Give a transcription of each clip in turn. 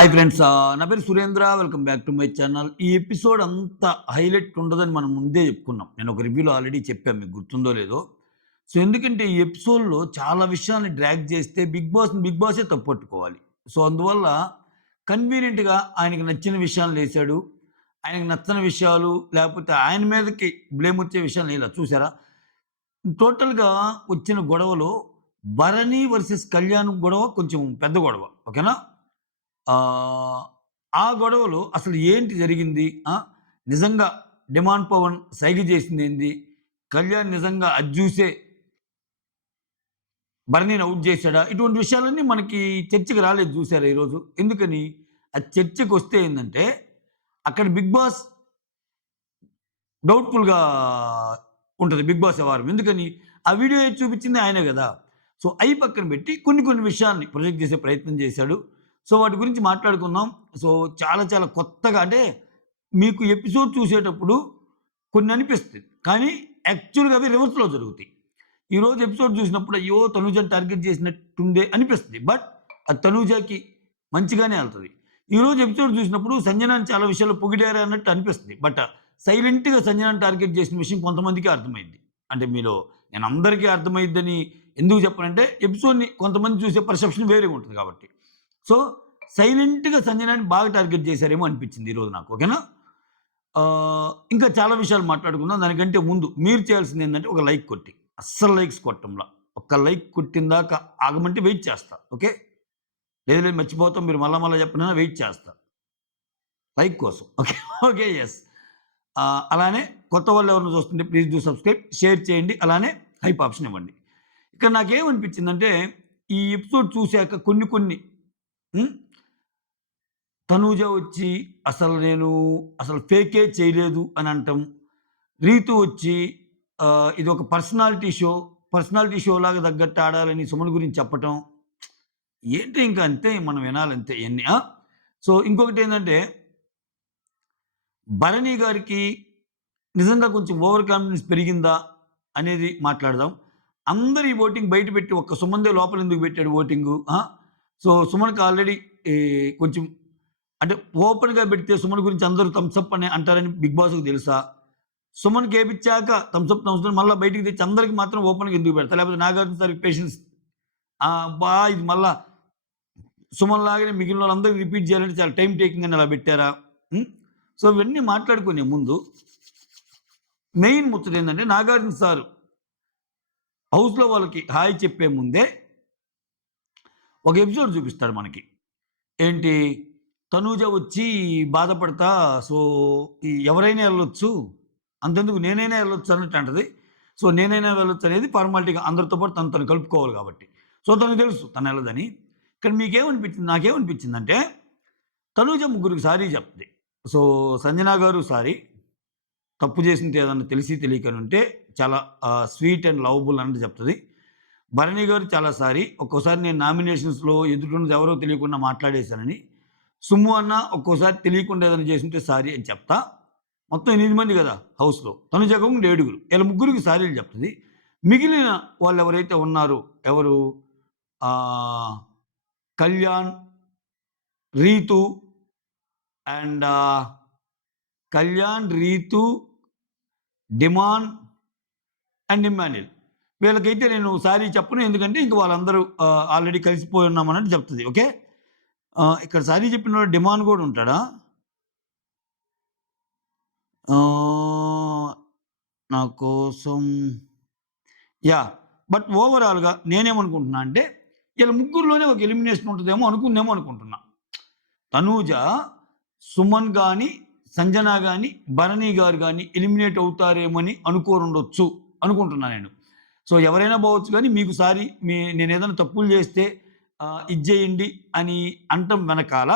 Hi friends, నా పేరు Surendra. Welcome back to my channel. ఈ ఎపిసోడ్ అంత హైలైట్ ఉండదని మనం ముందే చెప్పుకున్నాం. నేను ఒక రివ్యూలో ఆల్రెడీ చెప్పాను, మీకు గుర్తుందో లేదో. సో ఎందుకంటే ఈ ఎపిసోడ్‌లో చాలా విషయాల్ని డ్రాగ్ చేస్తే బిగ్ బాసే తప్పట్టుకోవాలి. సో అందువల్ల కన్వీనియంట్‌గా ఆయనకి నచ్చిన విషయాలనేసాడు. ఆయనకి నచ్చని విషయాలు లేకపోతే ఆయన మీదకి బ్లేమ్ వచ్చే విషయాలు ఇలా చూసారా? టోటల్‌గా వచ్చిన గొడవలో భరణి వర్సెస్ కళ్యాణ్ గొడవ కొంచెం పెద్ద గొడవ. ఓకేనా? ఆహ్, ఆ గొడవలో అసలు ఏంటి జరిగింది? నిజంగా డిమాండ్ పవన్ సైగ చేసిందేంది? కళ్యాణ్ నిజంగా అది జూసే భరణిని ఔట్ చేసాడా? ఇటువంటి విషయాలన్నీ మనకి చర్చకి రాలేదు చూసారా ఈరోజు. ఎందుకని? అది చర్చకొస్తే ఏందంటే, అక్కడ 'బిగ్ బాస్' డౌట్‌ఫుల్‌గా ఉంటది 'బిగ్ బాస్' వ్యవహారం. ఎందుకని? ఆ వీడియో ఏది చూపించింది ఆయనే గదా! సో, అయి పక్కన పెట్టి కొన్ని విషయాల్ని ప్రొజెక్ట్ చేసే ప్రయత్నం చేశాడు. సో, వాటి గురించి మాట్లాడుకుందాం. సో, చాలా కొత్తగా అంటే మీకు ఎపిసోడ్ చూసేటప్పుడు కొన్ని అనిపిస్తాయి. కానీ యాక్చువల్‌గా అవి రివర్స్‌లో జరుగుతాయి. ఈరోజు ఎపిసోడ్ చూసినప్పుడు అయ్యో! తనూజని టార్గెట్ చేసినట్టుందే అనిపిస్తది. బట్ అది తనూజకి మంచిగానే ఎళ్తది. ఈరోజు ఎపిసోడ్ చూసినప్పుడు సంజనాని చాలా విషయాల్లో పొగిడారు అన్నట్టు అనిపిస్తది. బట్ సైలెంట్‌గా సంజనాని టార్గెట్ చేసిన విషయం కొంతమందికే అర్థమైద్ది. అంటే మీలో నేను అందరికీ అర్థమైద్దని ఎందుకు చెప్పనంటే ఎపిసోడ్‌ని కొంతమంది చూసే పర్సెప్షన్ వేరేగా ఉంటది కాబట్టి. సో, సైలెంట్‌గా సంజనాని బాగా టార్గెట్ చేశారేమో అనిపించింది ఈరోజు నాకు. ఓకేనా? ఇంకా చాలా విషయాలు మాట్లాడుకుందాం. దానికంటే ముందు మీరు చేయాల్సిందేందంటే ఒక లైక్ కొట్టి. అస్సలు లైక్స్ కొట్టంలా. ఒక్క లైక్ కొట్టిందాకా ఆగమంటే వెయిట్ చేస్తా. ఓకే? లేదు మర్చిపోతాం మీరు మళ్ళా చెప్పినా వెయిట్ చేస్తా. లైక్ కోసం. ఓకే. ఓకే. యెస్. అలానే కొత్త వాళ్ళు ఎవరైనా చూస్తుంటే ప్లీజ్ డూ సబ్స్క్రైబ్, షేర్ చేయండి. అలానే హైప్ ఆప్షన్ ఇవ్వండి. ఇక్కడ నాకేమనిపించిందంటే ఈ ఎపిసోడ్ చూసాక కొన్ని హ్మ్. తనూజ వచ్చి అసలు ఫేకే చేయలేదు అని అంటం. రీతు వచ్చి ఇదొక పర్సనాలిటీ షో లాగా తగ్గట్టు ఆడాలని సుమన్ గురించి చెప్పటం. ఏంటి ఇంకా అంతే మనం వినాలంతే ఇయన్నీ. సో, ఇంకొకటేంటంటే భరణి గారికి నిజంగా కొంచెం ఓవర్ కాన్ఫిడెన్స్ పెరిగిందా అనేది మాట్లాడదాం. అందరు ఈ ఓటింగ్ బయట పెట్టి ఒక్క సుమన్‌దే లోపల ఎందుకు పెట్టాడు ఓటింగు? సో, సుమన్‌కి ఆల్రెడీ ఈ కొంచెం అంటే ఓపెన్‌గా పెడితే సుమన్ గురించి అందరూ థమ్స్ అప్ అని అంటారని బిగ్ బాస్‌కి తెలుసా? సుమన్‌కి ఏపిచ్చాక థమ్స్ అప్ మళ్ళా బయటికి తెచ్చి అందరికి మాత్రం ఓపెన్‌గా ఎందుకు పెడతారు? లేకపోతే నాగార్జున సార్‌కి పేషెన్స్ అబ్బా! ఇది మళ్ళా సుమన్ లాగానే మిగిలినోళ్ళందరికి రిపీట్ చేయాలంటే చాలా టైమ్ టేకింగ్ అని అలా పెట్టారా? హ్మ్. సో, ఇవన్నీ మాట్లాడుకునే ముందు మెయిన్ ముచ్చటేందంటే నాగార్జున సారు హౌస్‌లో వాళ్ళకి హాయ్ చెప్పే ముందే ఒక ఎపిసోడ్ చూపిస్తాడు మనకి. ఏంటి? తనూజ వచ్చి బాధపడతా సో, ఎవరైనా ఎళ్ళొచ్చు. అంతెందుకు నేనైనా ఎళ్ళొచ్చు అన్నట్టు అంటది. సో, నేనైనా వెళ్ళొచ్చు అనేది ఫార్మాలిటీగా అందరితో పాటు తను కలుపుకోవాలి కాబట్టి. సో, తనకు తెలుసు తనెళ్ళదని. కానీ నాకేమనిపించిందంటే తనూజ ముగ్గురికి సారీ చెప్తది. సో, సంజన గారు సారీ. తప్పు చేసింది ఏదన్నా తెలిసి తెలియకనుంటే చాలా స్వీట్ అండ్ లవబుల్ అన్నట్టు చెప్తది. భరణి గారు చాలా సారీ. ఒక్కోసారి నేను నామినేషన్స్‌లో ఎదుటున్నది ఎవరో తెలియకుండా మాట్లాడేశానని. సుమ్ము అన్న ఒక్కోసారి తెలియకుండా ఏదైనా చేసుంటే సారీ అని చెప్తా. మొత్తం 8 మంది గదా! హౌస్‌లో. తనుజ కాకుండా ఏడుగురు. ఈళ్ళ ముగ్గురికి సారీలు చెప్తది. మిగిలిన వాళ్ళెవరైతే ఉన్నారో ఎవరు ఆహ్, Kalyan, Reethu and Kalyan, Reethu, Demon and Emmanuel. వీళ్ళకైతే నేను సారీ చెప్పను. ఎందుకంటే ఇంక వాళ్ళందరూ ఆల్రెడీ కలిసిపోయి ఉన్నామన్నట్టు చెప్తది. ఓకే. ఇక్కడ సారీ చెప్పినోడు డిమాన్ గూడా ఉంటాడా? ఆహ్, నా కోసం యాహ్! బట్ ఓవరాల్‌గా నేనేమనుకుంటున్నా అంటే, ఈళ్ళ ముగ్గురిలోనే ఒక ఎలిమినేషన్ ఉంటదేమో అనుకుంటున్నా. తనూజ, సుమన్ గాని, సంజన గాని, భరణి గారు గాని ఎలిమినేట్ అవుతారేమని అనుకోనుండొచ్చు అనుకుంటున్నా నేను. సో, ఎవరైనా పోవచ్చు గానీ మీకు సారీ నేనేదైనా తప్పులు చేస్తే ఇది జేయండి అని అనటం వెనకాల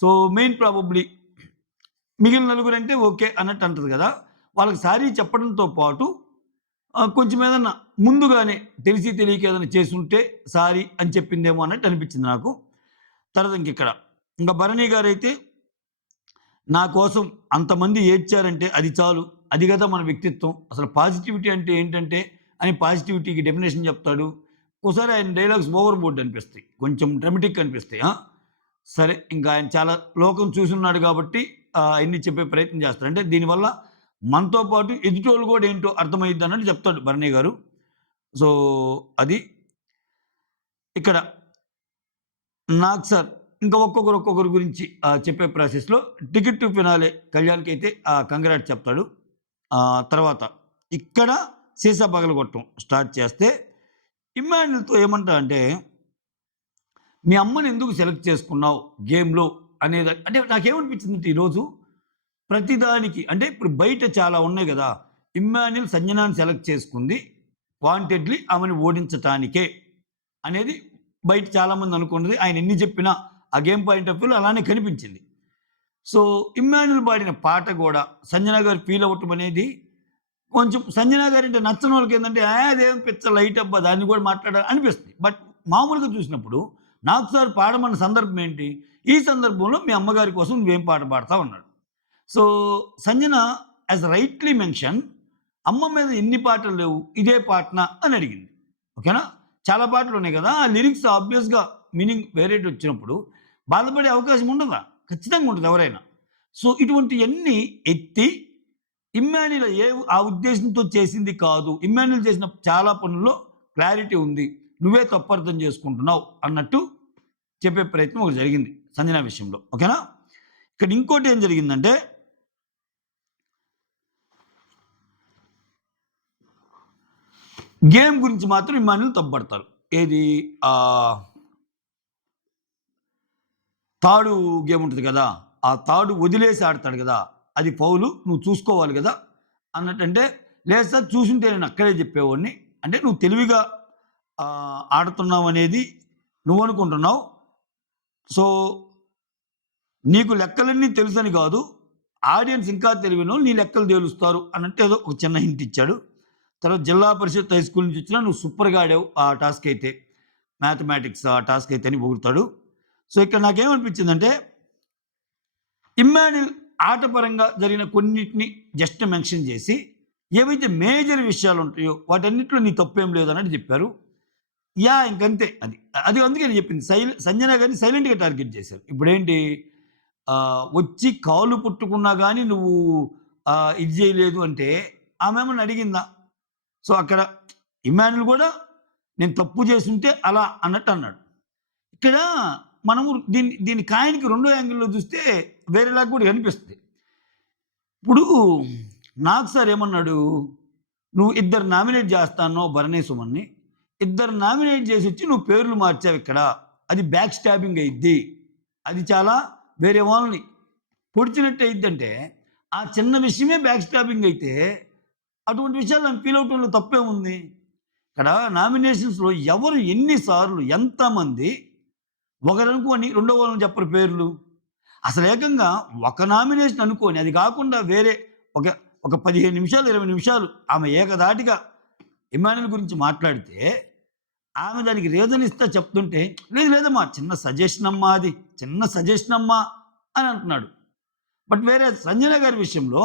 సో, మెయిన్ ప్రాబబ్లీ మిగిలిన నలుగురంటే ఓకే అన్నట్టు అంటది గదా! వాళ్ళకి సారీ చెప్పడంతో పాటు కొంచెం ఏదన్నా ముందుగానే తెలిసి తెలియక ఏదైనా చేసుంటే సారీ అని చెప్పిందేమో అన్నట్టు అనిపించింది నాకు. తర్వాత ఇంక భరణి గారైతే నా కోసం అంతమంది ఏడ్చారంటే అది చాలు. అది గదా మన వ్యక్తిత్వం. అసలు పాజిటివిటీ అంటే ఏంటంటే అని పాజిటివిటీకి డెఫినిషన్ చెప్తాడు. ఒక్కోసారి ఆయన డైలాగ్స్ ఓవర్ బోర్డ్ అనిపిస్తాయి. కొంచెం డ్రమాటిక్ అనిపిస్తాయి. సరే ఇంకా ఆయన చాలా లోకం చూసున్నాడు కాబట్టి అయన్నీ చెప్పే ప్రయత్నం చేస్తాడు. అంటే దీనివల్ల మనతో పాటు ఎదుటోళ్ళు కూడా ఏంటో అర్థమైద్ది అన్నట్టు చెప్తాడు భరణి గారు. సో, అది ఇక్కడ నాకు సార్ ఇంకా ఒక్కొక్కరి గురించి చెప్పే ప్రాసెస్‌లో టికెట్ టు ఫినాలే కళ్యాణ్‌కైతే కంగ్రాట్స్ చెప్తాడు. తర్వాత ఇక్కడ సీసా పగలగొట్టడం స్టార్ట్ చేస్తే ఇమ్మాన్యుల్‌తో ఏమంటాడంటే, "మీ అమ్మని ఎందుకు సెలెక్ట్ చేసుకున్నావు గేమ్‌లో" అనేది అంటే నాకేమనిపించిందంటే ఈరోజు ప్రతిదానికి అంటే ఇప్పుడు బయట చాలా ఉన్నాయి గదా! ఇమ్మాన్యుల్ సంజనాని సెలెక్ట్ చేసుకుంది వాంటెడ్‌లీ ఆమెని ఓడించటానికే అనేది బయట చాలామంది అనుకున్నది. ఆయన ఎన్ని చెప్పినా ఆ గేమ్ పాయింట్ ఆఫ్ వ్యూలో అలానే కనిపించింది. సో, ఇమ్మాన్యుల్ పాడిన పాట గూడా సంజన గారు ఫీల్ అవ్వటం అనేది కొంచెం సంజన గారంటే నచ్చనోళ్ళకేందంటే అదేం పిచ్చ లైట్ అబ్బా! దాన్ని గూడా మాట్లాడాలి అనిపిస్తుంది. బట్ మామూలుగా చూసినప్పుడు నాకు సార్ పాడమన్న సందర్భం ఏంటి? ఈ సందర్భంలో మీ అమ్మగారి కోసం నువ్వేం పాట పాడతావు అన్నాడు. So, Sanjana as rightly mention అమ్మ మీద ఎన్ని పాటలు లేవు, ఇదే పాటనా అని అడిగింది. ఓకేనా? చాలా పాటలున్నాయి గదా! ఆ లిరిక్స్ ఆబ్వియస్‌గా మీనింగ్ వేరేటొచ్చినప్పుడు బాధపడే అవకాశం ఉండదా? ఖచ్చితంగా ఉంటది ఎవరైనా. సో, ఇటువంటియన్నీ ఎత్తి ఇమ్మాన్యుల్ ఆ ఉద్దేశంతో చేసింది కాదు. ఇమ్మాన్యుల్ చేసిన చాలా పనుల్లో క్లారిటీ ఉంది. నువ్వే తప్పర్థం చేసుకుంటున్నావు అన్నట్టు చెప్పే ప్రయత్నం ఒకటి జరిగింది సంజన విషయంలో. ఓకేనా? ఇక్కడ ఇంకోటి ఏం జరిగిందంటే గేమ్ గురించి మాత్రం ఇమ్మాన్యుల్ తప్పుపడతారు. ఏది తాడు గేమ్ ఉంటది కదా! ఆ తాడు వదిలేసి ఆడతాడు గదా! అది ఫౌలు. నువ్వు చూసుకోవాలి గదా! అన్నట్టంటే, లేదు సార్ చూసుంటే నేను అక్కడే చెప్పేవాడిని. అంటే నువ్వు తెలివిగా ఆడుతున్నావనేది నువ్వనుకుంటున్నావు. సో, నీకు లెక్కలన్నీ తెలుసని గాదు. ఆడియన్స్ ఇంకా తెలివినోళ్ళు నీ లెక్కలు తేలుస్తారు అన్నట్టు ఏదో ఒక చిన్న హింట్ ఇచ్చాడు. తర్వాత జిల్లా పరిషత్ హై స్కూల్ నుంచి వచ్చినా నువ్వు సూపర్‌గా ఆడావు ఆ టాస్క్ అయితే. మ్యాథమెటిక్స్ ఆ టాస్క్ అయితే అని పొగుడుతాడు. సో, ఇక్కడ నాకేమనిపించిందంటే ఇమ్మాన్యుల్ ఆటపరంగా జరిగిన కొన్నిటిని జస్ట్ మెన్షన్ చేసి, ఏవైతే మేజర్ విషయాలుంటాయో వాటన్నిటిలో నీ తప్పేం లేదన్నట్టు చెప్పారు. ఇంకంతే అది. అది అందుకే నేను చెప్పింది. సంజన గారిని సైలెంట్‌గా టార్గెట్ చేశారు. ఇప్పుడేంటి వచ్చి కాలు పట్టుకున్నా గాని నువ్వు ఇది చేయలేదు అంటే ఆమేమన్నా అడిగిందా? సో, అక్కడ ఇమ్మాన్యుల్ గూడా నేను తప్పు చేసుంటే అలా అన్నట్టు అన్నాడు. ఇక్కడ మనము దీని కాయిన్‌కి రెండో యాంగిల్‌లో చూస్తే వేరేలాగా కూడా కనిపిస్తది. ఇప్పుడు నాకు సార్ ఏమన్నాడు, "నువ్వు ఇద్దరు నామినేట్ చేస్తా అన్నావు భరణి, సుమన్‌ని. ఇద్దరు నామినేట్ చేసొచ్చి నువ్వు పేర్లు మార్చావిక్కడ. అది బ్యాక్ స్టాబింగ్ అయిద్ది. అది చాలా వేరే వాళ్ళని పొడిచినట్టు అయిద్దంటే, ఆ చిన్న విషయమే బ్యాక్ స్టాబింగ్ అయితే, అటువంటి విషయాలు నన్ను ఫీల్ అవ్వటంలో తప్పేముంది? ఇక్కడ నామినేషన్స్‌లో ఎవరు ఎన్ని సార్లు ఎంతమంది ఒకరనుకోని రెండో వాళ్ళని చెప్పరు పేర్లు. అసలు ఏకంగా ఒక నామినేషన్ అనుకోని అది కాకుండా వేరే ఒక ఒక 15 నిమిషాలు, 20 నిమిషాలు ఆమె ఏకధాటిగా ఇమ్మాన్యుల్ గురించి మాట్లాడితే, ఆమె దానికి రీజన్ ఇస్తా చెప్తుంటే, లేదు లేదమ్మా చిన్న సజెషన్ అమ్మా అది. చిన్న సజెషన్ అమ్మా అని అంటున్నాడు. బట్ వేరే సంజన గారి విషయంలో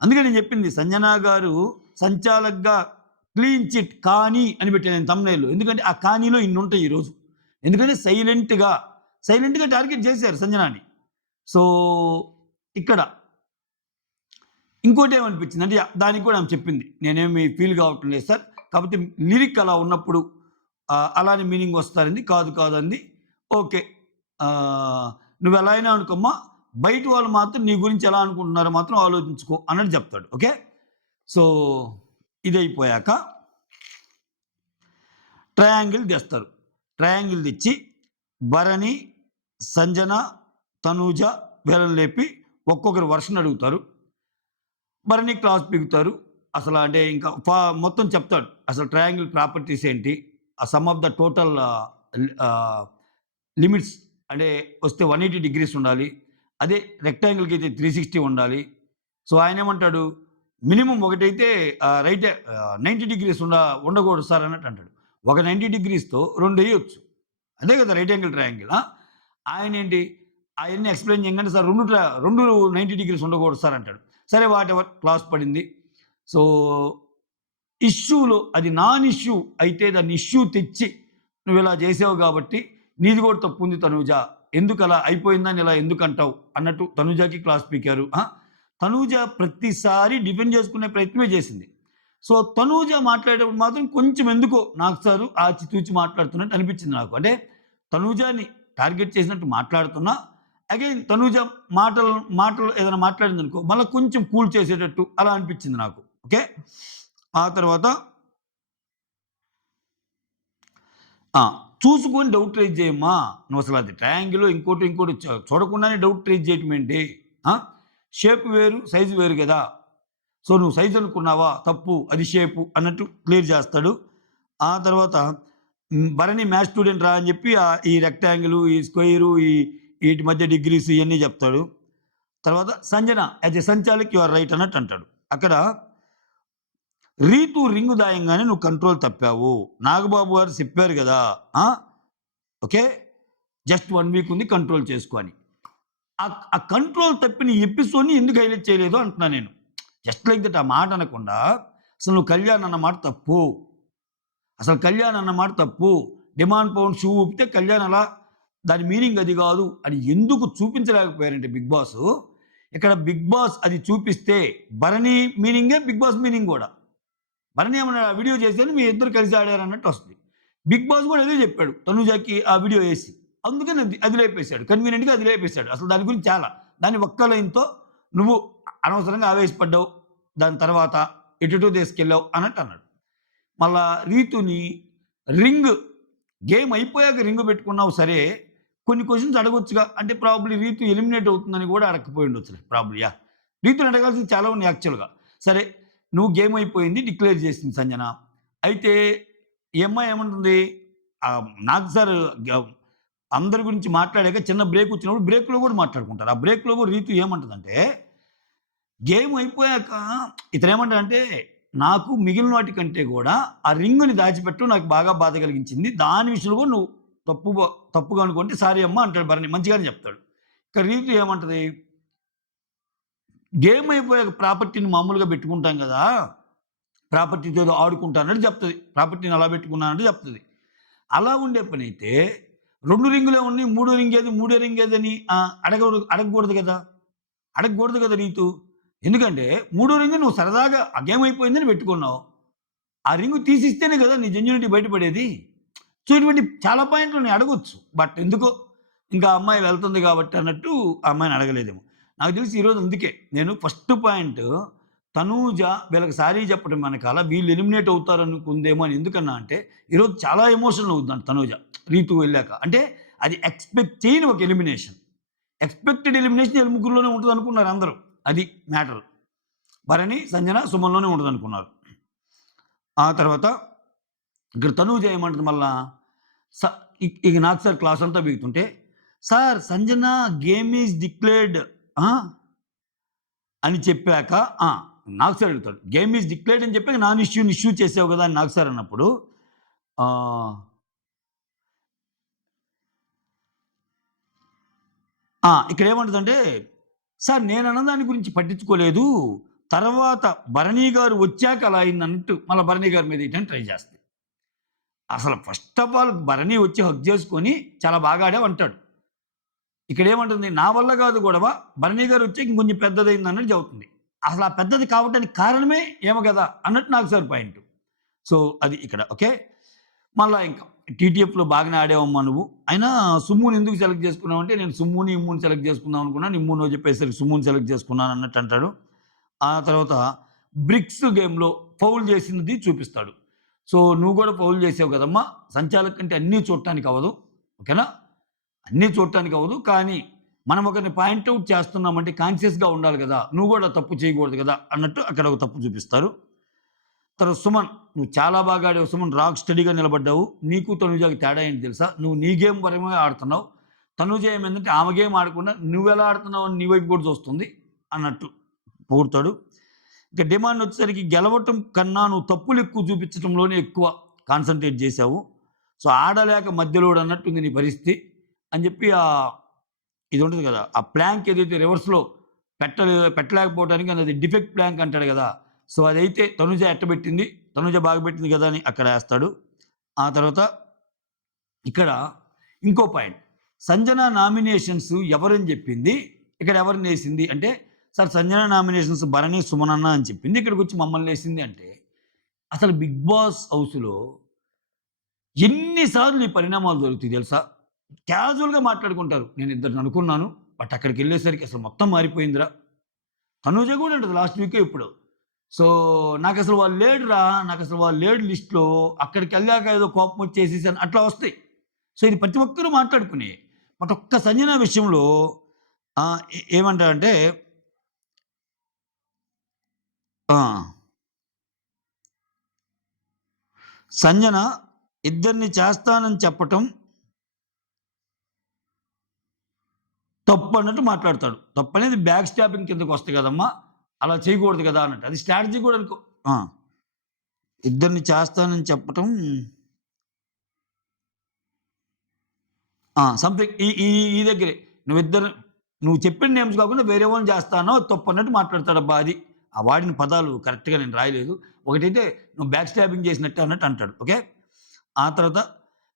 అందుకే నేను చెప్పింది సంజన గారు సంచాలక్‌గా క్లీన్ చిట్ కానీ అని పెట్టాను నేను థంబ్‌నెయిల్‌లో. ఎందుకంటే ఆ కానీలో ఇన్నుంటాయి ఈరోజు. ఎందుకంటే సైలెంట్‌గా టార్గెట్ చేశారు సంజనాని. సో, ఇక్కడ ఇంకోటేమనిపించిందంటే దానికి కూడా ఆమె చెప్పింది. నేనేమి ఫీల్ కావటం లేదు సార్. కాపోతే లిరిక్ అలా ఉన్నప్పుడు అలానే మీనింగ్ వస్తారంది. కాదు అంది. ఓకే. నువ్వెలా అయినా అనుకోమ్మా. బయట వాళ్ళు మాత్రం నీ గురించి ఎలా అనుకుంటున్నారో మాత్రం ఆలోచించుకో అన్నట్టు చెప్తాడు. ఓకే. సో, ఇదయిపోయాక ట్రయాంగిల్ తెస్తారు. ట్రయాంగిల్ తెచ్చి భరణి, సంజన, తనూజ వీళ్ళని లేపి ఒక్కొక్కరు వెర్షన్ అడుగుతారు. భరణి క్లాస్ పీకుతారు. అసలు అంటే ఇంకా మొత్తం చెప్తాడు. అసలు ట్రయాంగిల్ ప్రాపర్టీస్ ఏంటి? ఆ some of the total limits అంటే వస్తే 180 డిగ్రీస్ ఉండాలి. అదే రెక్టాంగిల్‌కి అయితే 360 ఉండాలి. సో, ఆయనేమంటాడు మినిమమ్ ఒకటైతే రైటే 90 డిగ్రీస్ ఉండకూడదు సార్ అన్నట్టు అంటాడు. ఒక 90 డిగ్రీస్‌తో 2 ఎయొచ్చు. అదే కదా రైట్ యాంగిల్ ట్రయాంగిల్. ఆయనేంటి అయన్నీ ఎక్స్‌ప్లెయిన్ చేయంగానే సార్ 2 90 డిగ్రీస్ ఉండకూడదు సార్ అంటాడు. సరే వాటెవర్ క్లాస్ పడింది. సో, ఇష్యూలో అది నాన్ ఇష్యూ అయితే దాన్ని ఇష్యూ తెచ్చి నువ్విలా చేసావు కాబట్టి నీది కూడా తప్పుంది తనూజ ఎందుకలా అయిపోయిందని ఇలా ఎందుకంటావు అన్నట్టు తనూజకి క్లాస్ పీకారు. తనూజ ప్రతిసారి డిఫెండ్ చేసుకునే ప్రయత్నమే చేసింది. సో తనూజ మాట్లాడేటప్పుడు మాత్రం కొంచెం ఎందుకో నాకు సారు ఆచితూచి మాట్లాడుతున్నట్టు అనిపించింది నాకు. అంటే తనూజని టార్గెట్ చేసినట్టు మాట్లాడుతున్నా అగైన్ తనూజ మాటలు ఏదైనా మాట్లాడిందనుకో మళ్ళీ కొంచెం కూల్ చేసేటట్టు అలా అనిపించింది నాకు. ఓకే. ఆ తర్వాత చూసుకొని డౌట్ రైజ్ చేయమ్మా. నువ్వు అసలు అది ట్రయాంగిల్ ఇంకోటి చూడకుండానే డౌట్ రైజ్ చేయటం ఏంటి? షేప్ వేరు సైజు వేరు కదా. సో నువ్వు సైజు అనుకున్నావా తప్పు, అది షేపు అన్నట్టు క్లియర్ చేస్తాడు. ఆ తర్వాత భరణి మ్యాథ్స్ స్టూడెంట్ రా అని చెప్పి ఈ రెక్టాంగిల్, ఈ స్క్వేరు, వీటి మధ్య డిగ్రీస్ ఇవన్నీ చెప్తాడు. తర్వాత Sanjana as a sanchalak you are right అన్నట్టు అంటాడు. అక్కడ రీతు రింగు దాయంగానే నువ్వు కంట్రోల్ తప్పావు, నాగబాబు గారు చెప్పారు కదా. ఓకే, జస్ట్ 1 వీక్ ఉంది కంట్రోల్ చేసుకొని. ఆ కంట్రోల్ తప్పిన ఎపిసోడ్ని ఎందుకు హైలైట్ చేయలేదు అంటున్నా నేను. జస్ట్ లైక్ దట్ ఆ మాట అనకుండా అసలు నువ్వు కళ్యాణ్ అన్న మాట తప్పు, అసలు కళ్యాణ్ అన్న మాట తప్పు, డిమాండ్ పౌండ్ షూ ఊపితే కళ్యాణ్ అలా, దాని మీనింగ్ అది కాదు అని ఎందుకు చూపించలేకపోయారంటే బిగ్ బాస్. ఇక్కడ బిగ్ బాస్ అది చూపిస్తే భరణి మీనింగే బిగ్ బాస్ మీనింగ్ కూడా. భరణి ఏమన్నా ఆ వీడియో చేసేది మీ ఇద్దరు కలిసి ఆడారు అన్నట్టు వస్తుంది. బిగ్ బాస్ కూడా అదే చెప్పాడు తనుజాకి ఆ వీడియో వేసి, అందుకని అది లేపేశాడు, కన్వీనియంట్గా అది లేపేశాడు. అసలు దాని గురించి దాన్ని ఒక్క లైన్తో నువ్వు అనవసరంగా ఆవేశపడ్డావు, దాని తర్వాత ఎటు తీసుకెళ్ళావు అన్నట్టు అన్నాడు. మళ్ళా రీతుని గేమ్ అయిపోయాక రింగు పెట్టుకున్నావు సరే, కొన్ని క్వశ్చన్స్ అడగొచ్చుగా, అంటే ప్రాబ్లీ రీతు ఎలిమినేట్ అవుతుందని కూడా అడగకపోయి ఉండొచ్చు ప్రాబ్లీ. రీతుని అడగాల్సింది చాలా ఉన్నాయి యాక్చువల్గా. సరే నువ్వు గేమ్ అయిపోయింది డిక్లేర్ చేసింది సంజన. అయితే ఈ అమ్మాయి ఏమంటుంది, నాకు సార్ అందరి గురించి మాట్లాడాక చిన్న బ్రేక్ వచ్చినప్పుడు బ్రేక్లో కూడా మాట్లాడుకుంటారు. ఆ బ్రేక్లో కూడా రీతు ఏమంటుందంటే, గేమ్ అయిపోయాక ఇతను ఏమంటాడంటే, నాకు మిగిలిన వాటికంటే కూడా ఆ రింగుని దాచిపెట్టు నాకు బాగా బాధ కలిగించింది, దాని విషయంలో కూడా నువ్వు తప్పుగా అనుకుంటే సారీ అమ్మ అంటాడు భరణి, మంచిగానే చెప్తాడు. ఇక రీతు ఏమంటది, గేమ్ అయిపోయాక ప్రాపర్టీని మామూలుగా పెట్టుకుంటాం కదా, ప్రాపర్టీతో ఏదో ఆడుకుంటానని చెప్తుంది, ప్రాపర్టీని అలా పెట్టుకున్నానంటే చెప్తుంది. అలా ఉండే పని అయితే 2 రింగులే ఉన్నాయి, 3 రింగ్ ఏది, 3 రింగ్ ఏదని అడగకూడదు కదా రీతు. ఎందుకంటే 3 రింగు నువ్వు సరదాగా ఆ గేమ్ అయిపోయిందని పెట్టుకున్నావు, ఆ రింగు తీసిస్తేనే కదా నీ జెన్యూనిటీ బయటపడేది. సో ఇటువంటి చాలా పాయింట్లు నేను అడగొచ్చు, బట్ ఎందుకో ఇంకా అమ్మాయి వెళ్తుంది కాబట్టి అన్నట్టు ఆ అమ్మాయిని అడగలేదేమో నాకు తెలిసి. ఈరోజు అందుకే నేను ఫస్ట్ పాయింట్ తనూజ వీళ్ళకి సారీ చెప్పడం వెనకాల వీళ్ళు ఎలిమినేట్ అవుతారనుకుందేమో అని ఎందుకన్నా అంటే, ఈరోజు చాలా ఎమోషనల్ అవుతుందంట తనూజ రీతు వెళ్ళాక. అంటే అది ఎక్స్పెక్ట్ చేయని ఒక ఎలిమినేషన్, ఎక్స్పెక్టెడ్ ఎలిమినేషన్ వీళ్ళ ముగ్గురులోనే ఉంటుంది అనుకున్నారు అందరూ. అది మ్యాటర్. భరణి సంజన సుమన్లోనే ఉంటుంది అనుకున్నారు. ఆ తర్వాత ఇక్కడ తనూజ ఏమంటుంది మళ్ళా, ఇక నాకు సార్ క్లాస్ అంతా బిగుతుంటే, sir Sanjana game is declared అని చెప్పాక నాకు సార్ అడుగుతాడు, గేమ్ ఈజ్ డిక్లేర్డ్ అని చెప్పాక నాన్ ఇష్యూ చేసావు కదా అని నాకు సార్ అన్నప్పుడు, ఇక్కడ ఏమంటుందంటే, సార్ నేను అన్నదాని గురించి పట్టించుకోలేదు, తర్వాత భరణి గారు వచ్చాక అలా అయింది అన్నట్టు మళ్ళీ భరణి గారి మీద ఇటని ట్రై చేస్తుంది. అసలు ఫస్ట్ ఆఫ్ ఆల్ భరణి వచ్చి హక్ చేసుకొని చాలా బాగా ఆడావు అంటాడు. ఇక్కడ ఏమంటుంది, నా వల్ల కాదు గొడవ, భరణి గారు వచ్చి ఇంకొంచెం పెద్దదైంది అన్నట్టు చెబుతుంది. అసలు ఆ పెద్దది కావటానికి కారణమే ఏమో కదా అన్నట్టు నాకు సార్ పాయింట్. సో అది ఇక్కడ ఓకే. మళ్ళీ ఇంకా టీటీఎఫ్లో బాగానే ఆడేవమ్మా నువ్వు, అయినా సుమ్ముని ఎందుకు సెలెక్ట్ చేసుకున్నావు అంటే, నేను సుమ్ముని ఇమ్ముని సెలెక్ట్ చేసుకుందాం అనుకున్నాను, ఇమ్మును చెప్పేసరికి సుమ్ముని సెలెక్ట్ చేసుకున్నాను అన్నట్టు అంటాడు. ఆ తర్వాత బ్రిక్స్ గేమ్లో ఫౌల్ చేసినది చూపిస్తాడు. సో నువ్వు కూడా ఫౌల్ చేసావు కదమ్మా, సంచాలక్ అంటే అన్నీ చూడటానికి అవ్వదు, ఓకేనా, అన్నీ చూడటానికి అవ్వదు, కానీ మనం ఒకరిని పాయింట్అవుట్ చేస్తున్నామంటే కాన్షియస్గా ఉండాలి కదా, నువ్వు కూడా తప్పు చేయకూడదు కదా అన్నట్టు అక్కడ ఒక తప్పు చూపిస్తారు. తర్వాత సుమన్, నువ్వు చాలా బాగా ఆడావు సుమన్, రాక్ స్టడీగా నిలబడ్డావు, నీకు తనుజాకి తేడా ఏంటి తెలుసా, నువ్వు నీ గేమ్ పరమే ఆడుతున్నావు, తనుజ ఏమైందంటే ఆమె గేమ్ ఆడకుండా నువ్వెలా ఆడుతున్నావు అని నీ వైపు కూడా చూస్తుంది అన్నట్టు పొగుడతాడు. ఇక డిమాండ్ వచ్చేసరికి గెలవటం కన్నా నువ్వు తప్పులు ఎక్కువ చూపించడంలోనే ఎక్కువ కాన్సన్ట్రేట్ చేశావు, సో ఆడలేక మధ్యలో అన్నట్టుంది నీ పరిస్థితి అని చెప్పి ఇది ఉంటుంది కదా, ఆ ప్లాంక్ ఏదైతే రివర్స్లో పెట్టలేకపోవడానికి అది డిఫెక్ట్ ప్లాంక్ అంటాడు కదా, సో అదైతే తనుజ ఎట్టబెట్టింది, తనుజ బాగా పెట్టింది కదా అని అక్కడ వేస్తాడు. ఆ తర్వాత ఇక్కడ ఇంకో పాయింట్, సంజన నామినేషన్స్ ఎవరని చెప్పింది, ఇక్కడ ఎవరిని వేసింది అంటే, సార్ సంజన నామినేషన్స్ భరణి, సుమనన్న అని చెప్పింది. ఇక్కడికొచ్చి మమ్మల్ని వేసింది అంటే, అసలు 'బిగ్ బాస్' హౌస్‌లో ఎన్ని సార్లు ఈ పరిణామాలు జరుగుతాయి తెలుసా? క్యాజువల్‌గా మాట్లాడుకుంటారు. నేను ఇద్దరిని అనుకున్నాను. బట్ అక్కడికెళ్ళేసరికి అసలు మొత్తం మారిపోయిందిరా. తనూజ గూడా అంటది లాస్ట్ వీకో ఎప్పుడో. సో, నాకసలు వాడు లేడురా. నాకసలు వాడు లేడు లిస్ట్‌లో. అక్కడికెళ్ళాక ఏదో కోపం వచ్చేసేసాను అట్లా వస్తాయి. సో, ఇది ప్రతి ఒక్కరు మాట్లాడుకునేయి. బట్ ఒక్క సంజన విషయంలో ఏమంటారంటే ఆ! సంజన ఇద్దరిని చేస్తానని చెప్పటం తప్పన్నట్టు మాట్లాడతాడు. తప్పనేది బ్యాక్ స్టాపింగ్ కిందకొస్తది గదమ్మా! అలా చేయకూడదు గదా! అన్నట్టు. అది స్ట్రాటజీ గూడా అనుకో. ఆ! ఇద్దరిని చేస్తానని చెప్పటం సంథింగ్ ఈ ఈ ఈ దగ్గరే. నువ్వు చెప్పిన నేమ్స్ కాకుండా వేరే వాళ్ళని చేస్తానో తప్పన్నట్టు మాట్లాడతాడబ్బా! అది. ఆ వాడిన పదాలు కరెక్ట్‌గా నేను రాయలేదు. ఒకటైతే నువ్వు బ్యాక్ స్టాబింగ్ చేసినట్టే అన్నట్టు అంటాడు. ఓకే. ఆ తర్వాత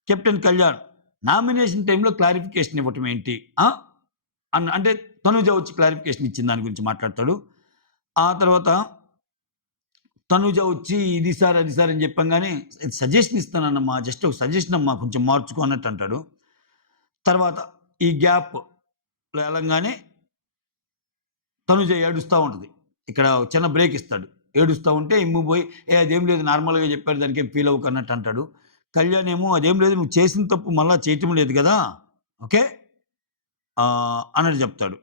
కెప్టెన్ కళ్యాణ్ నామినేషన్ టైమ్‌లో క్లారిఫికేషన్ ఇవ్వటం ఏంటి? అంటే తనుజ వచ్చి క్లారిఫికేషన్ ఇచ్చిన దాని గురించి మాట్లాడతాడు. ఆ తర్వాత తనుజ వచ్చి ఇది సార్, అది సార్ అని చెప్పంగానే సజెషన్ ఇస్తానన్నమ్మా. జస్ట్ ఒక సజెషన్ అమ్మా కొంచెం మార్చుకో అన్నట్టు అంటాడు. తర్వాత ఈ గ్యాప్‌లో ఎళ్ళంగానే తనుజ ఏడుస్తా ఉంటది. ఇక్కడ ఒక చిన్న బ్రేక్ ఇస్తాడు. ఏడుస్తా ఉంటే ఇమ్ము పోయి, "ఏ అదేం లేదు నార్మల్‌గా చెప్పారు దానికేం ఫీల్ అవ్వకు" అన్నట్టు అంటాడు. కళ్యాణ్ ఏమో "అదేం లేదు నువ్వు చేసిన తప్పు మళ్ళా చేయటం లేదు గదా! ఓకే." అన్నట్టు చెప్తాడు.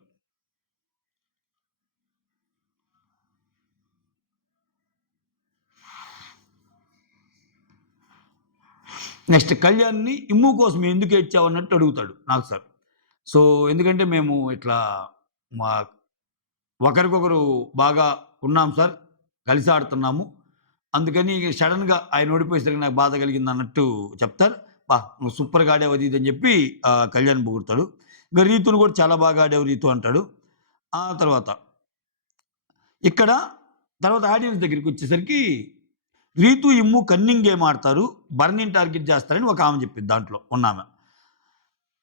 నెక్స్ట్ కళ్యాణ్‌ని ఇమ్ము కోసం ఎందుకు ఏడ్చావు అన్నట్టు అడుగుతాడు నాకు సార్. సో, ఎందుకంటే మేము ఇట్లా మా ఒకరికొకరు బాగా ఉన్నాం సార్. కలిసి ఆడుతున్నాము. అందుకని సడెన్‌గా ఆయన ఓడిపోయేసరికి నాకు బాధ కలిగిందన్నట్టు చెప్తారు. నువ్వు సూపర్‌గా ఆడావు అది ఇది అని చెప్పి కళ్యాణ్ పొగుడుతాడు. ఇంక రీతును కూడా చాలా బాగా ఆడావు రీతు అంటాడు. ఆ తర్వాత ఇక్కడ తర్వాత ఆడియన్స్ దగ్గరికొచ్చేసరికి రీతు, ఇమ్ము కన్నింగ్ గేమ్ ఆడతారు. బర్నీని టార్గెట్ చేస్తారని ఒక ఆమె చెప్పింది దాంట్లో ఉన్నామె.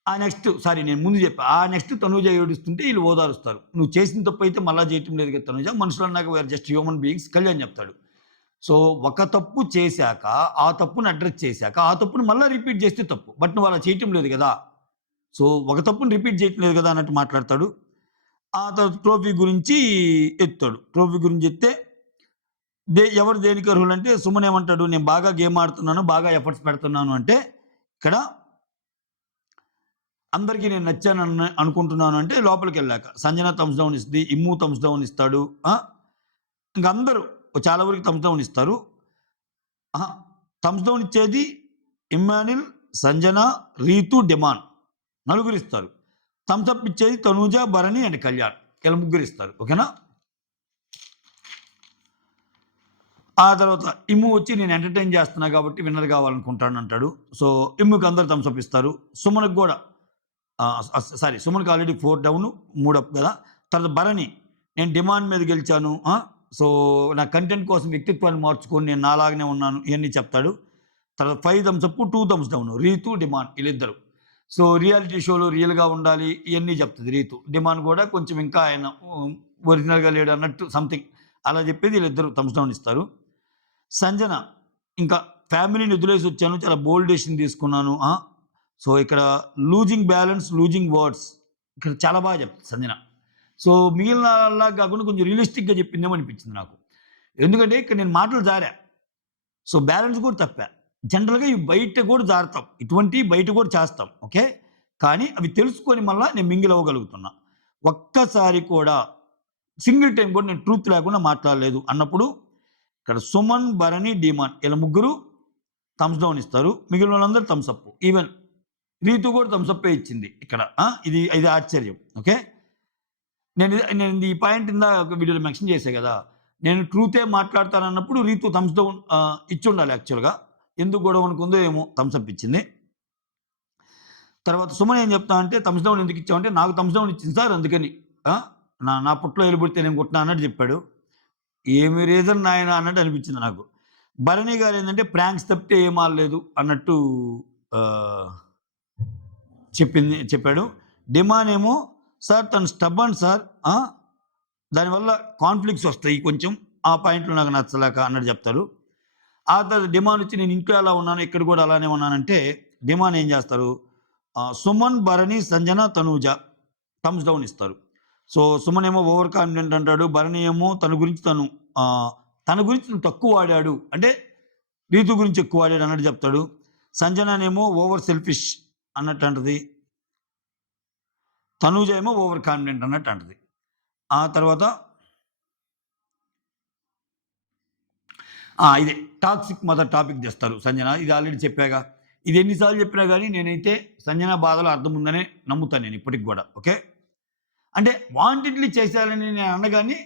ఆ నెక్స్ట్ సారీ నేను ముందు చెప్పా. ఆ నెక్స్ట్ తనూజ ఏడుస్తుంటే ఈళ్ళు ఓదారుస్తారు. "నువ్వు చేసిన తప్పైతే మళ్ళా చేయటం లేదు కదా తనూజ. మనుషులన్నాక we are just human beings" Kalyan చెప్తాడు. సో, ఒక తప్పు చేశాక, ఆ తప్పుని అడ్రెస్ చేశాక, ఆ తప్పుని మళ్ళా రిపీట్ చేస్తే తప్పు. బట్ నువ్వు అలా చేయటం లేదు గదా! సో, ఒక తప్పుని రిపీట్ చేయటం లేదు గదా! అన్నట్టు మాట్లాడతాడు. ఆ తర్వాత ట్రోఫీ గురించి ఎత్తుతాడు. ట్రోఫీ గురించి ఎత్తే ఎవరు దేనికి అర్హులంటే సుమన్ ఏమంటాడు, "నేను బాగా గేమ్ ఆడుతున్నాను, బాగా ఎఫర్ట్స్ పెడుతున్నాను" అంటే ఇక్కడ అందరికి నేను నచ్చానని అనుకుంటున్నాను అంటే లోపలికెళ్ళాక. సంజన థమ్స్ డౌన్ ఇస్తది. ఇమ్ము థమ్స్ డౌన్ ఇస్తాడు. ఇంక అందరూ చాలా వరకు థమ్స్ డౌన్ ఇస్తారు. అహా! థమ్స్ డౌన్ ఇచ్చేది ఇమ్మాన్యుల్, సంజన, రీతు, డెమాన్ నలుగురిస్తారు. థమ్స్ అప్ ఇచ్చేది తనూజ, భరణి అండ్ కళ్యాణ్. ఈళ్ళ ముగ్గురిస్తారు. ఓకేనా? ఆ తర్వాత ఇమ్ము వచ్చి నేను ఎంటర్‌టైన్ చేస్తున్నా కాబట్టి విన్నర్ కావాలనుకుంటానంటాడు. సో, ఇమ్ముకి అందరూ థమ్స్ అప్ ఇస్తారు. సుమన్‌కి గూడా సారీ సుమన్‌కి ఆల్రెడీ 4 డౌను, 3 అప్ గదా! తర్వాత భరణి నేను డిమాండ్ మీద గెలిచాను. సో, నా కంటెంట్ కోసం వ్యక్తిత్వాన్ని మార్చుకొని నేను నాలాగానే ఉన్నాను. ఇయన్నీ చెప్తాడు. తర్వాత 5 thumbs up, 2 thumbs down. Reethu, Demon ఈళ్ళిద్దరు. సో, రియాలిటీ షోలో రియల్‌గా ఉండాలి. ఇయన్నీ చెప్తది రీతు. డిమాండ్ గూడా కొంచెం ఇంకా ఆయన ఒరిజినల్‌గా లేడు అన్నట్టు సంథింగ్ అలా చెప్పేది ఈళ్ళిద్దరూ థమ్స్ డౌన్ ఇస్తారు. సంజన ఇంకా ఫ్యామిలీని వదిలేసొచ్చాను. చాలా బోల్డ్ డెసిషన్ తీసుకున్నాను. సో, ఇక్కడ లూజింగ్ బ్యాలన్స్, లూజింగ్ వర్డ్స్ ఇక్కడ చాలా బాగా చెప్తది సంజన. సో, మిగిలినలా కాకుండా కొంచెం రియలిస్టిక్‌గా చెప్పిందేమో అనిపించింది నాకు. ఎందుకంటే ఇక్కడ నేను మాటలు జారా. సో, బ్యాలెన్స్ కూడా తప్పా. జనరల్‌గా ఇవి బయట కూడా జారుతాం. ఇటువంటివి బయట కూడా చేస్తాం. ఓకే. కానీ అవి తెలుసుకొని మళ్ళా నేను మింగిల్ అవ్వగలుగుతున్నా. ఒక్కసారి కూడా సింగిల్ టైమ్ కూడా నేను ట్రూత్ లేకుండా మాట్లాడలేదు అన్నప్పుడు ఇక్కడ సుమన్, భరణి, డీమాన్ ఈళ్ళ ముగ్గురు థమ్స్ డౌన్ ఇస్తారు. మిగిలిన వాళ్ళందరూ థమ్స్ అప్. ఈవెన్ రీతు కూడా థమ్స్ అప్పే ఇచ్చింది ఇక్కడ. ఇది ఆశ్చర్యం. ఓకే. నేను ఈ పాయింట్ ఇందాక వీడియోలో మెన్షన్ చేశా గదా! నేను ట్రూతే మాట్లాడతానన్నప్పుడు రీతు థమ్స్ డౌన్ ఇచ్చుండాలి యాక్చువల్‌గా. ఎందుకు గొడవ అనుకుందో ఏమో థమ్స్ అప్ ఇచ్చింది. తర్వాత సుమన్ ఏం చెప్తా అంటే థమ్స్ డౌన్ ఎందుకు ఇచ్చావంటే నాకు థమ్స్ డౌన్ ఇచ్చింది సార్ అందుకని. ఆ! నా పుట్టలో ఎలి పుడితే నేను కొట్టినా అన్నట్టు చెప్పాడు. ఏమి రీజన్ నాయనా అన్నట్టు అనిపించింది నాకు. భరణి గారు ఏందంటే ప్రాంక్స్ తప్పితే ఏం ఆడలేదు అన్నట్టు ఆహ్, చెప్పాడు. డిమాన్ ఏమో సార్ తను స్టబ్బర్న్ సార్. దానివల్ల కాన్‌ఫ్లిక్ట్స్ వస్తాయి కొంచెం. ఆ పాయింట్‌లో నాకు నచ్చలేక అన్నట్టు చెప్తారు. ఆ తర్వాత డిమాన్ వచ్చి నేను ఇంట్లో ఎలా ఉన్నాను, ఇక్కడ కూడా అలానే ఉన్నానంటే డిమాన్ ఏం చేస్తారు, సుమన్, భరణి, సంజన, తనూజ థమ్స్ డౌన్ ఇస్తారు. సో, సుమన్ ఏమో ఓవర్ కాన్ఫిడెంట్ అంటాడు. భరణి ఏమో తన గురించి తను తక్కువ వాడాడు. అంటే రీతు గురించి ఎక్కువ వాడాడు అన్నట్టు చెప్తాడు. సంజననేమో ఓవర్ సెల్ఫిష్ అన్నట్టు అంటది. తనూజ ఏమో ఓవర్ కాన్ఫిడెంట్ అన్నట్టు అంటది. ఆ తర్వాత ఇదే టాక్సిక్ మదర్ టాపిక్ తెస్తారు సంజన. ఇది ఆల్రెడీ చెప్పాగా. ఇది ఎన్ని సార్లు చెప్పినా గానీ నేనైతే సంజన బాధలో అర్థం ఉందనే నమ్ముతాను నేను ఇప్పటికి గూడా. ఓకే. అంటే వాంటెడ్‌లీ చేశారని నేను అనగాని,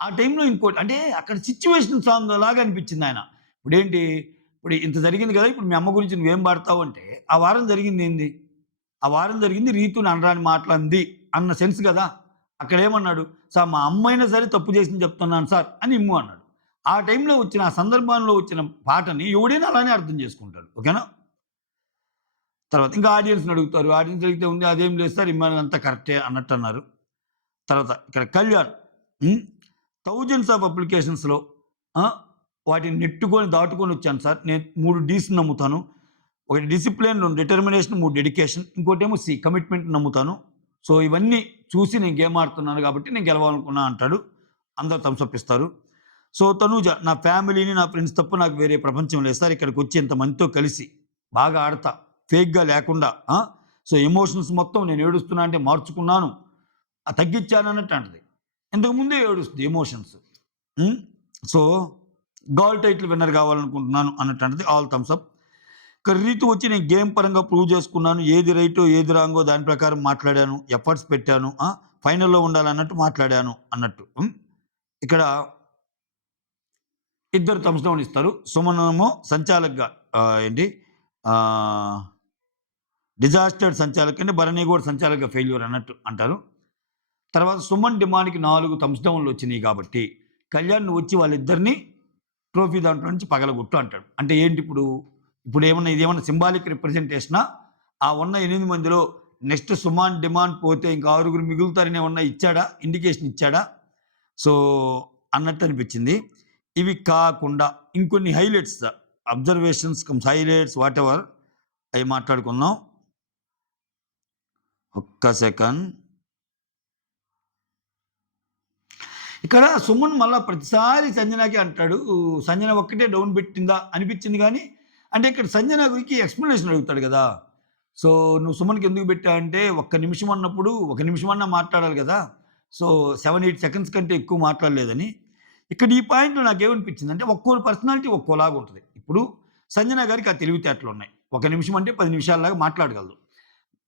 ఆ టైంలో ఇంకోటి అంటే అక్కడ సిట్యుయేషన్ సాంగ్ లాగా అనిపించింది ఆయన. ఇప్పుడేంటి, ఇప్పుడు ఇంత జరిగింది కదా! ఇప్పుడు మీ అమ్మ గురించి నువ్వేం పాడతావు అంటే, ఆ వారం జరిగిందేంది? ఆ వారం జరిగింది రీతుని అనరాని మాటలంది అన్న సెన్స్ గదా! అక్కడేమన్నాడు, "సార్ మా అమ్మైనా సరే తప్పు చేసింది చెప్తున్నాను సార్" అని ఇమ్ము అన్నాడు. ఆ టైంలో వచ్చిన, ఆ సందర్భంలో వచ్చిన పాటని ఎవడైనా అలానే అర్థం చేసుకుంటాడు. ఓకేనా? తర్వాత ఇంకా ఆడియన్స్‌ని అడుగుతారు. ఆడియన్స్ అడిగితే ఉంది అదేం లేదు సార్ ఇమ్మానుల్ అంతా కరెక్టే అన్నట్టన్నారు. తర్వాత ఇక్కడ కళ్యాణ్ థౌజండ్స్ ఆఫ్ అప్లికేషన్స్‌లో వాటిని నెట్టుకొని దాటుకొని వచ్చాను సార్. నేను 3 డీస్‌ని నమ్ముతాను. ఒకటి డిసిప్లిన్, 2 డిటర్మినేషన్, 3 డెడికేషన్. ఇంకోటేమో కమిట్మెంట్ నమ్ముతాను. సో, ఇవన్నీ చూసి నేను గేమ్ ఆడుతున్నాను కాబట్టి నేను గెలవాలనుకున్నా అంటాడు. అందరూ థమ్స్ అప్ ఇస్తారు. సో, తనూజ నా ఫ్యామిలీని, నా ఫ్రెండ్స్ తప్ప నాకు వేరే ప్రపంచం లేదు సార్. ఇక్కడికొచ్చి ఇంతమందితో కలిసి బాగా ఆడతా. ఫేక్‌గా లేకుండా. సో, ఎమోషన్స్ మొత్తం నేను ఏడుస్తున్నా అంటే మార్చుకున్నాను. తగ్గిచ్చానన్నట్టు అంటది. ఇంతకుముందే ఏడుస్తుంది emotions. So, girl title winner కావాలనుకుంటున్నాను అన్నట్టు అంటది. All thumbs up. ఇక రీతు వచ్చి నేను గేమ్ పరంగా ప్రూవ్ చేసుకున్నాను. ఏది రైటో, ఏది రాంగో దాని ప్రకారం మాట్లాడాను. ఎఫర్ట్స్ పెట్టాను. ఫైనల్‌లో ఉండాలన్నట్టు మాట్లాడాను అన్నట్టు. ఇక్కడ ఇద్దరు థమ్స్ డౌన్ ఇస్తారు. సుమన్ ఏమో సంచాలక్‌గా ఏంటి డిజాస్టర్డ్ సంచాలక్ అంటే భరణి కూడా సంచాలక్‌గా ఫెయిల్యూర్ అన్నట్టు అంటారు. తర్వాత సుమన్ డిమాండ్‌కి 4 థమ్స్ డౌన్‌లు వచ్చినాయి కాబట్టి, కళ్యాణ్ నువ్వు వచ్చి వాళ్ళిద్దరిని ట్రోఫీ దాంట్లో నుంచి పగలగొట్టు అంటాడు. అంటే ఏంటి ఇప్పుడేమన్నా ఇదేమన్నా సింబాలిక్ రిప్రజెంటేషనా? ఆ ఉన్న 8 మందిలో నెక్స్ట్ సుమాన్ డిమాండ్ పోతే ఇంకా 6 మిగులుతారని ఏమన్నా ఇచ్చాడా? ఇండికేషన్ ఇచ్చాడా? సో, అన్నట్టు అనిపించింది. ఇవి కాకుండా ఇంకొన్ని highlights, observations comes highlights whatever అవి మాట్లాడుకుందాం. ఒక్క సెకండ్. ఇక్కడ సుమన్ మళ్ళా ప్రతిసారి సంజనకి అంటాడు. సంజన ఒక్కటే డౌన్ పెట్టిందా అనిపించింది గానీ, అంటే ఇక్కడ సంజన గురించి ఎక్స్‌ప్లనేషన్ అడుగుతాడు గదా! సో, నువ్వు సుమన్‌కి ఎందుకు పెట్టావు అంటే, ఒక్క నిమిషం అన్నప్పుడు, ఒక నిమిషమన్నా మాట్లాడాలి గదా! సో, 7, 8 సెకండ్స్ కంటే ఎక్కువ మాట్లాడలేదని. ఇక్కడ ఈ పాయింట్‌లో నాకేమనిపించిందంటే, ఒక్కోరి పర్సనాలిటీ ఒక్కోలాగా ఉంటది. ఇప్పుడు సంజన గారికి ఆ తెలివితేటలున్నాయి. ఒక నిమిషం అంటే 10 నిమిషాల్లాగా మాట్లాడగలదు.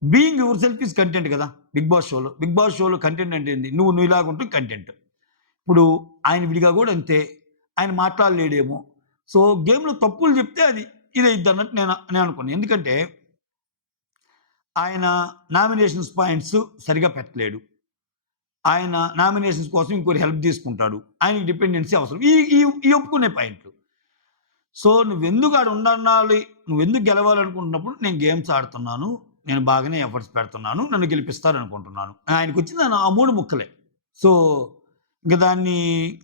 Being yourself is content గదా! బిగ్ బాస్ షోలో. బిగ్ బాస్ షోలో కంటెంట్ అంటే ఏంది? నువ్వు ఇలాగుంటూ కంటెంట్. ఇప్పుడు ఆయన విడిగా గూడా అంతే. ఆయన మాట్లాడలేడేమో. సో, గేమ్‌లో తప్పులు చెప్తే అది ఇదయిద్దన్నట్టు నేను అనుకున్నా. ఎందుకంటే, ఆయన నామినేషన్స్ పాయింట్స్ సరిగ్గా పెట్టలేడు. ఆయన నామినేషన్స్ కోసం ఇంకోరి హెల్ప్ తీసుకుంటాడు. ఆయనకి డిపెండెన్సీ అవసరం. ఈ ఈ ఈ ఒప్పుకునే పాయింట్లు. సో, నువ్వెందుకు ఆడ ఉండాలి, నువ్వెందుకు గెలవాలనుకుంటున్నప్పుడు నేను గేమ్స్ ఆడుతున్నాను. నేను బాగానే ఎఫర్ట్స్ పెడుతున్నాను. నన్ను గెలిపిస్తారనుకుంటున్నాను. ఆయనకొచ్చింది ఆ 3 ముక్కలే. సో, ఇంక దాన్ని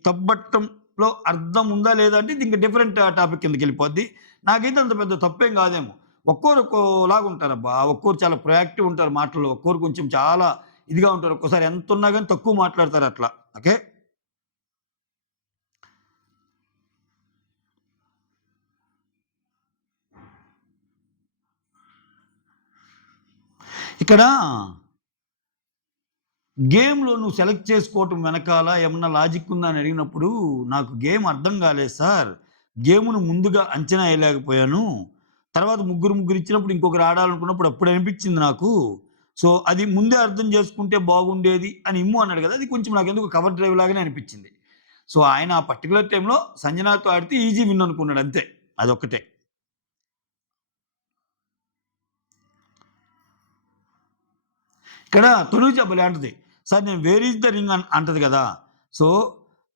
తప్పట్టంలో అర్థం ఉందా లేదా అంటే ఇది ఇంక డిఫరెంట్ టాపిక్ కిందకెళ్ళిపోద్ది. నాకైతే అంత పెద్ద తప్పేం కాదేమో. ఒక్కోరు ఒక్కోలాగా ఉంటారబ్బా! ఒక్కోరు చాలా ప్రొయాక్టివ్ ఉంటారు మాటల్లో. ఒక్కోరు కొంచెం చాలా ఇదిగా ఉంటారు. ఒక్కోసారి ఎంతున్నా గాని తక్కువ మాట్లాడతారు అట్లా. ఓకే. ఇక్కడ గేమ్‌లో నువ్వు సెలెక్ట్ చేసుకోవటం వెనకాల ఏమన్నా లాజిక్ ఉందా అని అడిగినప్పుడు, నాకు గేమ్ అర్థం కాలేదు సార్. గేమ్‌ను ముందుగా అంచనా ఎయలేకపోయాను. తర్వాత ముగ్గురు ఇచ్చినప్పుడు ఇంకొకరు ఆడాలనుకున్నప్పుడు అప్పుడు అనిపించింది నాకు. సో, అది ముందే అర్థం చేసుకుంటే బాగుండేది అని ఇమ్ము అన్నాడు కదా! అది కొంచెం నాకెందుకో కవర్ డ్రైవ్ లాగానే అనిపించింది. సో, ఆయన ఆ పర్టిక్యులర్ టైమ్‌లో సంజనాతో ఆడితే ఈజీ విన్ అనుకున్నాడు అంతే. అదొక్కటే. ఇక్కడ తనూజ భలే అంటది. సార్ నేను వేర్ ఈస్ ద రింగ్ అంటది గదా! సో,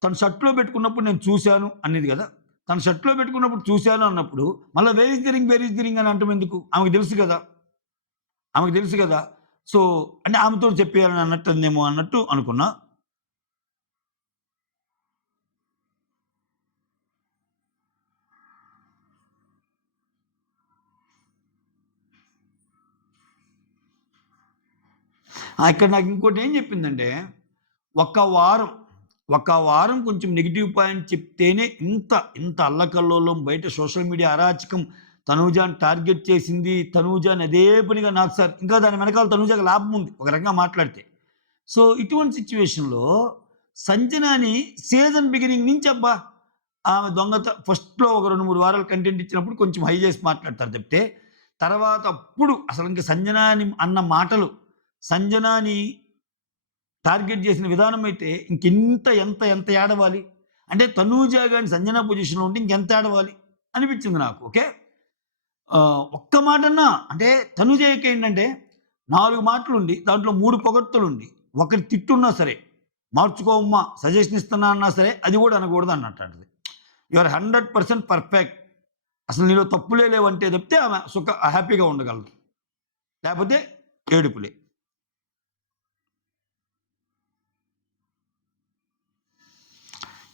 తను షర్ట్‌లో పెట్టుకున్నప్పుడు నేను చూసాను అనేది గదా! తను షర్ట్‌లో పెట్టుకున్నప్పుడు చూసాను అన్నప్పుడు, మళ్ళా where is the ring, where is the ring అని అంటం ఎందుకు? ఆమెకు తెలుసు గదా! ఆమెకు తెలుసు కదా! సో, అంటే ఆమెతోటి చెప్పేయాలని అన్నట్టుందేమో అన్నట్టు అనుకున్నా. ఇక్కడ నాకు ఇంకోటి ఏం చెప్పిందంటే, ఒక వారం, ఒక వారం కొంచెం నెగెటివ్ పాయింట్ చెప్తేనే ఇంత అల్లకల్లోలం బయట సోషల్ మీడియా అరాచకం తనూజాని టార్గెట్ చేసింది. తనూజాని అదే పనిగా నాకు సార్ ఇంకా దాని వెనకాల తనూజాకి లాభం ఉంది ఒక రకంగా మాట్లాడితే. సో, ఇటువంటి సిట్యుయేషన్‌లో సంజనాని సీజన్ బిగినింగ్ నుంచి అబ్బా! ఆమె ఫస్ట్‌లో ఒక 2, 3 వారాలు కంటెంట్ ఇచ్చినప్పుడు కొంచెం హై చేసి మాట్లాడతారు తప్పితే, తర్వాత అప్పుడు అసలు ఇంక సంజనాని అన్న మాటలు, సంజనాని టార్గెట్ చేసిన విధానం అయితే ఎంత ఏడవాలి? అంటే తనూజ గాని సంజన పొజిషన్‌లో ఉంటే ఇంకెంత ఏడవాలి అనిపించింది నాకు. ఓకే. ఒక్క మాటన్నా అంటే తనూజకేంటంటే 4 మాటలుండి దాంట్లో 3 పొగడ్తలుండి, ఒకటి తిట్టున్నా సరే, మార్చుకోమ్మా సజెషన్ ఇస్తున్నా అన్నా సరే అది కూడా అనకూడదు అన్నట్టంటది. You are 100% perfect. అసలు నీలో తప్పులే లేవంటే తప్పితే ఆమె హ్యాపీగా ఉండగలదు. లేపోతే ఏడుపులే.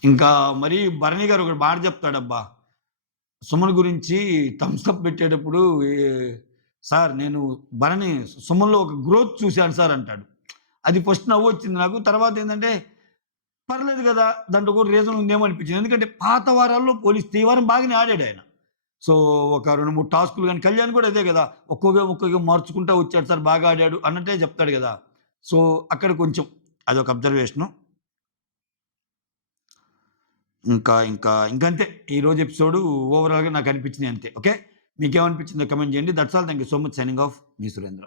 ఇంకా మరీ భరణి గారు ఒకటి మాట చెప్తాడబ్బా! సుమన్ గురించి థమ్స్ అప్ పెట్టేటప్పుడు సార్ నేను భరణి సుమన్‌లో ఒక గ్రోత్ చూశాను సార్ అంటాడు. అది ఫస్ట్ నవ్వొచ్చింది నాకు. తర్వాత ఏందంటే పర్లేదు గదా! దాంట్లో కూడా రీజన్ ఉందేమో అనిపించింది. ఎందుకంటే పాత వారాల్లో పోలిస్తే ఈ వారం బాగానే ఆడాడాయన. సో, ఒక 2, 3 టాస్కులు గాని కళ్యాణ్ కూడా అదే గదా! ఒక్కొక్క మార్చుకుంటా వచ్చాడు సార్ బాగా ఆడాడు అన్నట్టే చెప్తాడు గదా! సో, అక్కడ కొంచెం అదొక అబ్జర్వేషను. ఇంకంతే. ఈరోజు ఎపిసోడు ఓవరాల్‌గా నాకనిపించినయి అంతే. ఓకే. మీకేమనిపించిందో కామెంట్ చేయండి. That's all. Thank you so much. Signing off. Me Surendra.